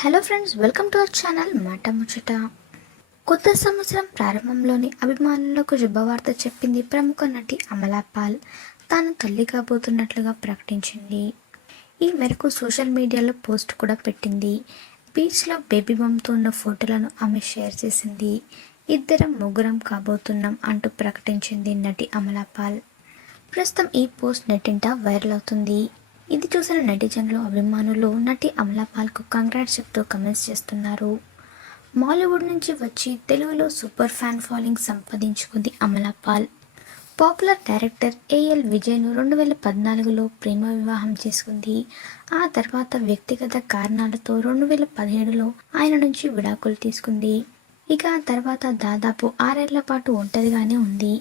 Hello friends welcome to our channel Maata Muchchata కొత్త సంవత్సరం ప్రారంభంలోని అభిమానులకు శుభవార్త చెప్పింది ప్రముఖ నటి అమలా పాల్. తాను తల్లి కాబోతున్నట్లుగా ప్రకటించింది. ఈ మేరకు సోషల్ మీడియాలో పోస్ట్ కూడా పెట్టింది. బీచ్లో బేబీ బమ్తో ఉన్న ఫోటోలను ఆమె షేర్ చేసింది. ఇద్దరం ముగ్గురం కాబోతున్నాం అంటూ ప్రకటించింది నటి అమలా పాల్. ప్రస్తుతం ఈ పోస్ట్ నెట్టింట వైరల్ అవుతుంది. ఇది చూసిన నెటిజన్లు అభిమానులు నటి అమలాపాల్కు కంగ్రాట్స్ చెప్తూ కమెంట్స్ చేస్తున్నారు. మాలీవుడ్ నుంచి వచ్చి తెలుగులో సూపర్ ఫ్యాన్ ఫాలోయింగ్ సంపాదించుకుంది అమలాపాల్ పాపులర్ డైరెక్టర్ ఏఎల్ విజయ్ను రెండు వేల పద్నాలుగులో ప్రేమ వివాహం చేసుకుంది. ఆ తర్వాత వ్యక్తిగత కారణాలతో రెండు వేల పదిహేడులో ఆయన నుంచి విడాకులు తీసుకుంది. ఇక ఆ తర్వాత దాదాపు ఆరేళ్ళ పాటు ఒంటరిగానే ఉంది.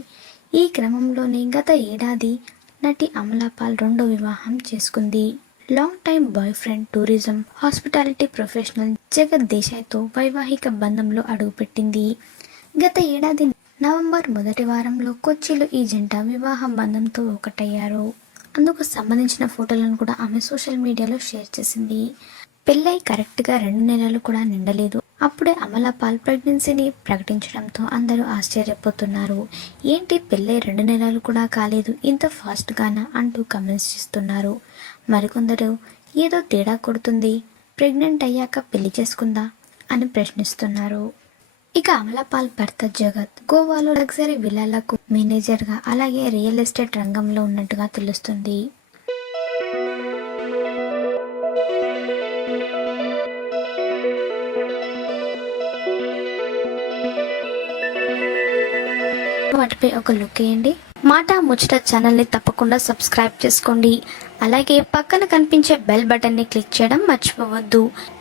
ఈ క్రమంలోనే గత ఏడాది నటి అమలాపాల్ రెండో వివాహం చేసుకుంది. Long time boyfriend tourism hospitality professional Jagat దేశాయ్తో వైవాహిక బంధంలో అడుగుపెట్టింది. గత ఏడాది నవంబర్ మొదటి వారంలో కొచ్చిలో ఈ జంట వివాహ బంధంతో ఒకటయ్యారు. అందుకు సంబంధించిన ఫోటోలను కూడా ఆమె సోషల్ మీడియాలో షేర్ చేసింది. పెళ్ళై కరెక్ట్గా రెండు నెలలు కూడా నిండలేదు. అప్పుడే అమలాపాల్ ప్రెగ్నెన్సీని ప్రకటించడంతో అందరూ ఆశ్చర్యపోతున్నారు. ఏంటి పెళ్ళై రెండు నెలలు కూడా కాలేదు ఇంత ఫాస్ట్గానా అంటూ కమెంట్స్ చేస్తున్నారు. మరికొందరు ఏదో తేడా కొడుతుంది ప్రెగ్నెంట్ అయ్యాక పెళ్ళి చేసుకుందా? అని ప్రశ్నిస్తున్నారు. ఇక అమలాపాల్ భర్త జగత్ గోవాలో లగ్జరీ విల్లాలకు మేనేజర్గా అలాగే రియల్ ఎస్టేట్ రంగంలో ఉన్నట్టుగా తెలుస్తుంది. వాటిపై ఒక లుక్ వేయండి. మాట ముచ్చట ఛానల్ని తప్పకుండా సబ్స్క్రైబ్ చేసుకోండి. అలాగే పక్కన కనిపించే బెల్ బటన్ని క్లిక్ చేయడం మర్చిపోవద్దు.